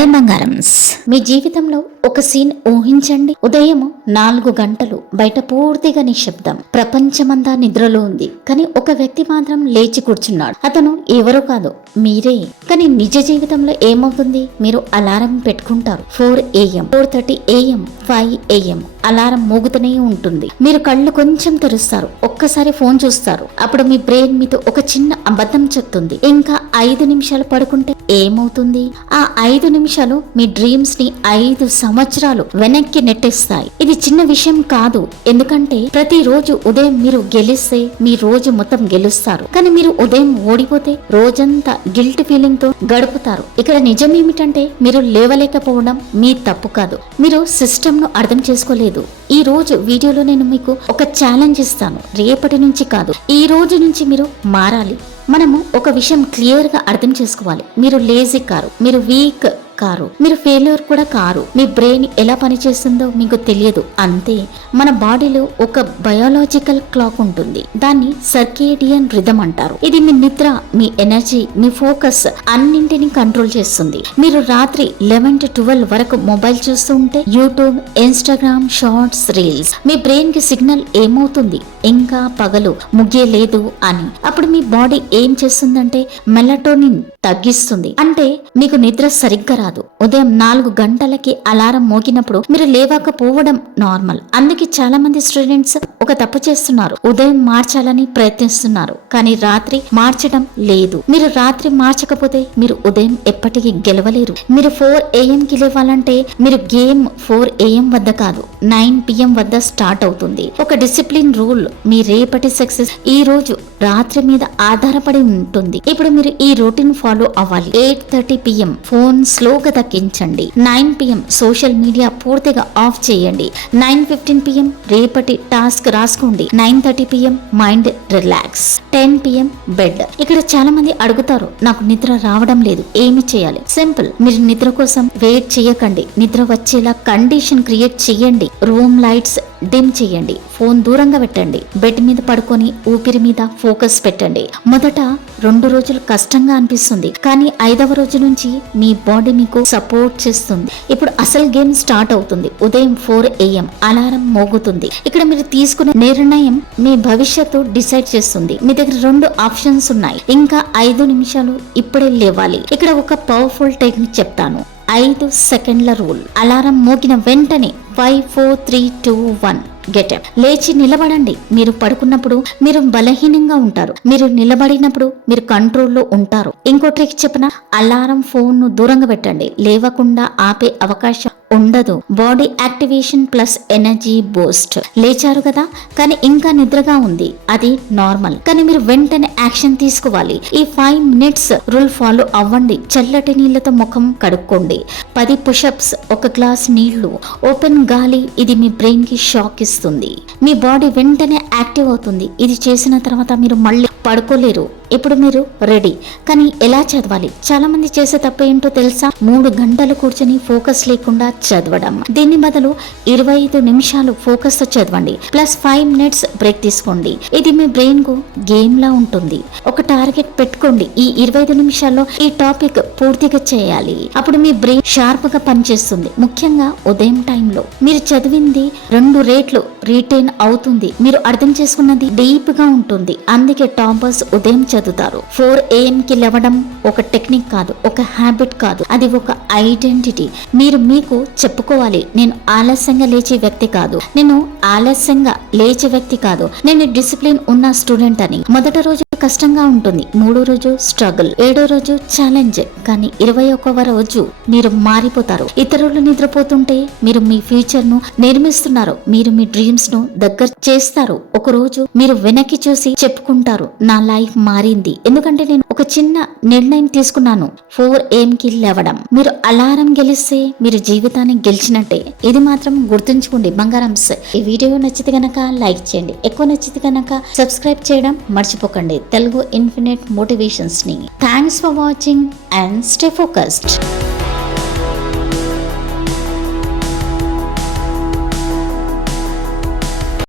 Hi బంగారమ్స్, మీ జీవితంలో ఒక scene ఊహించండి. ఉదయం 4 గంటలు, బయట పూర్తిగా నిశ్శబ్దం, ప్రపంచమంతా నిద్రలో ఉంది. కానీ ఒక వ్యక్తి మాత్రం లేచి కూర్చున్నాడు. అతను ఎవరో కాదు, మీరే. కానీ నిజ జీవితంలో ఏమవుతుంది? మీరు అలారం పెట్టుకుంటారు. 4 AM, 4:30 AM, 5 AM అలారం మోగుతూనే ఉంటుంది. మీరు కళ్ళు కొంచెం తెరుస్తారు, ఒక్కసారి ఫోన్ చూస్తారు. అప్పుడు మీ బ్రెయిన్ మీతో ఒక చిన్న అబద్ధం చెప్తుంది. ఇంకా 5 నిమిషాలు పడుకుంటే ఏమవుతుంది? ఆ 5 నిమిషాలు మీ డ్రీమ్స్ ని 5 సంవత్సరాలు వెనక్కి నెట్టేస్తాయి. ఇది చిన్న విషయం కాదు, ఎందుకంటే ప్రతిరోజు ఉదయం మీరు గెలిస్తే మీ రోజు మొత్తం గెలుస్తారు. కానీ మీరు ఉదయం ఓడిపోతే రోజంతా గిల్ట్ ఫీలింగ్ తో గడుపుతారు. ఇక్కడ నిజం ఏమిటంటే మీరు లేవలేకపోవడం మీ తప్పు కాదు, మీరు సిస్టమ్ ను అర్థం చేసుకోలేదు. ఈ రోజు వీడియోలో నేను మీకు ఒక ఛాలెంజ్ ఇస్తాను. రేపటి నుంచి కాదు, ఈ రోజు నుంచి మీరు మారాలి. మనము ఒక విషయం క్లియర్ గా అర్థం చేసుకోవాలి. మీరు లేజీ కారు, మీరు వీక్ కారు, మీరు ఫెయిల్యూర్ కూడా కారు. మీ బ్రెయిన్ ఎలా పనిచేస్తుందో మీకు తెలియదు, అంతే. మన బాడీలో ఒక బయాలజికల్ క్లాక్ ఉంటుంది, దాన్ని సర్కేడియన్ రిథం అంటారు. ఇది మీ నిద్ర, మీ ఎనర్జీ, మీ ఫోకస్ అన్నింటినీ కంట్రోల్ చేస్తుంది. మీరు రాత్రి 11 to 12 వరకు మొబైల్ చూస్తూ ఉంటే, యూట్యూబ్, ఇన్స్టాగ్రామ్ షార్ట్స్, రీల్స్, మీ బ్రెయిన్ కి సిగ్నల్ ఏమవుతుంది? ఇంకా పగలు ముగియలేదు అని. అప్పుడు మీ బాడీ ఏం చేస్తుందంటే మెలటోనిన్ తగ్గిస్తుంది. అంటే మీకు నిద్ర సరిగ్గా రాదు. ఉదయం 4 గంటలకి అలారం మోగినప్పుడు మీరు లేవకపోవడం నార్మల్. అందుకే చాలా మంది స్టూడెంట్స్ ఒక తప్పు చేస్తున్నారు. ఉదయం మార్చాలని ప్రయత్నిస్తున్నారు, కానీ రాత్రి మార్చడం లేదు. మీరు రాత్రి మార్చకపోతే మీరు ఉదయం ఎప్పటికీ గెలవలేరు. మీరు 4 AM కి లేవాలంటే మీరు గేమ్ 4 AM వద్ద కాదు, 9 PM వద్ద స్టార్ట్ అవుతుంది. ఒక డిసిప్లిన్ రూల్ మీ రేపటి సక్సెస్ ఈ రోజు రాత్రి మీద ఆధారపడి ఉంటుంది. ఇప్పుడు మీరు ఈ రొటీన్ ఫాలో అవ్వాలి. 8:30 PM ఫోన్ స్లోగా తగ్గించండి. 9 PM సోషల్ మీడియా పూర్తిగా ఆఫ్ చేయండి. 9:15 PM రేపటి టాస్క్ రాసుకోండి. 9:30 PM mind relax. 10 PM bed. ఇక్కడ చాలా మంది అడుగుతారు, నాకు నిద్ర రావడం లేదు, ఏమి చేయాలి? సింపుల్, మీరు నిద్ర కోసం వెయిట్ చేయకండి. నిద్ర వచ్చేలా కండిషన్ క్రియేట్ చేయండి. రూమ్ లైట్స్ డిమ్ చేయండి, ఫోన్ దూరంగా పెట్టండి, బెడ్ మీద పడుకొని ఊపిరి మీద ఫోకస్ పెట్టండి. మొదట 2 రోజులు కష్టంగా అనిపిస్తుంది, కానీ 5వ రోజు నుంచి మీ బాడీ మీకు సపోర్ట్ చేస్తుంది. ఇప్పుడు అసలు గేమ్ స్టార్ట్ అవుతుంది. ఉదయం 4 AM అలారం మోగుతుంది. ఇక్కడ మీరు తీసుకునే నిర్ణయం మీ భవిష్యత్తు డిసైడ్ చేస్తుంది. మీ దగ్గర 2 ఆప్షన్స్ ఉన్నాయి. ఇంకా 5 నిమిషాలు ఇప్పుడే లేవాలి. ఇక్కడ ఒక పవర్ఫుల్ టెక్నిక్ చెప్తాను. 5 సెకండ్ల రూల్. అలారం మోగిన వెంటనే 5, 4, 3, 2, 1 గెటప్. లేచి నిలబడండి. మీరు పడుకున్నప్పుడు మీరు బలహీనంగా ఉంటారు, మీరు నిలబడినప్పుడు మీరు కంట్రోల్లో ఉంటారు. ఇంకో ట్రిక్ చెప్పిన, అలారం ఫోన్ ను దూరంగా పెట్టండి, లేవకుండా ఆపే అవకాశం ఉండదు. Body activation plus energy Boost. లేచారు కదా, కానీ ఇంకా నిద్రగా ఉంది, అది నార్మల్. కానీ మీరు వెంటనే యాక్షన్ తీసుకోవాలి. ఈ 5 minutes రూల్ ఫాలో అవ్వండి. చల్లటి నీళ్లతో ముఖం కడుక్కోండి. 10 పుషప్స్, 1 గ్లాస్ నీళ్లు, ఓపెన్ గాలి. ఇది మీ బ్రెయిన్ కి షాక్ ఇస్తుంది. మీ బాడీ వెంటనే యాక్టివ్ అవుతుంది. ఇది చేసిన తర్వాత మీరు మళ్ళీ పడుకోలేరు. ఇప్పుడు మీరు రెడీ. కానీ ఎలా చదవాలి? చాలా మంది చేసే తప్పు ఏంటో తెలుసా? 3 గంటలు కూర్చొని ఫోకస్ లేకుండా చదవడం. దీని బదులు 25 నిమిషాలు ఫోకస్ తో చదవండి, ప్లస్ 5 minutes బ్రేక్ తీసుకోండి. ఇది మీ బ్రెయిన్ కు గేమ్ లా ఉంటుంది. ఒక టార్గెట్ పెట్టుకోండి, ఈ 25 నిమిషాల్లో ఈ టాపిక్ పూర్తిగా చేయాలి. అప్పుడు మీ బ్రెయిన్ షార్ప్ గా పనిచేస్తుంది. ముఖ్యంగా ఉదయం టైంలో మీరు చదివింది 2 రేట్లు రీటైన్ అవుతుంది. మీరు అర్థం చేసుకున్నది డీప్ గా ఉంటుంది. అందుకే టాపర్స్ ఉదయం చదువుతారు. 4 AM కి లేవడం ఒక టెక్నిక్ కాదు, ఒక హ్యాబిట్ కాదు, అది ఒక ఐడెంటిటీ. మీరు మీకు చెప్పుకోవాలి, నేను ఆలస్యంగా లేచే వ్యక్తి కాదు, నేను ఆలస్యంగా లేచే వ్యక్తి కాదు, నేను డిసిప్లిన్ ఉన్న స్టూడెంట్ అని. మొదటి రోజు కష్టంగా ఉంటుంది, 3వ రోజు స్ట్రగుల్, 7వ రోజు ఛాలెంజ్, కానీ 21వ రోజు మీరు మారిపోతారు. ఇతరులు నిద్రపోతుంటే మీరు మీ ఫ్యూచర్ ను నిర్మిస్తున్నారు. మీరు మీ డ్రీమ్స్ ను దగ్గర చేస్తారు. ఒక రోజు మీరు వెనక్కి చూసి చెప్పుకుంటారు, నా లైఫ్ మారింది, ఎందుకంటే నేను ఒక చిన్న నిర్ణయం తీసుకున్నాను. 4 AM కి లేవడం. మీరు అలారం గెలిస్తే మీరు జీవితాన్ని గెలిచినట్టే. ఇది మాత్రం గుర్తుంచుకోండి బంగారమ్స్. ఈ వీడియో నచ్చితే గనక లైక్ చేయండి, ఎక్కువ నచ్చితే గనక సబ్స్క్రైబ్ చేయడం మర్చిపోకండి తెలుగు ఇన్ఫినిట్ మోటివేషన్స్ ని. Thanks for watching and stay focused.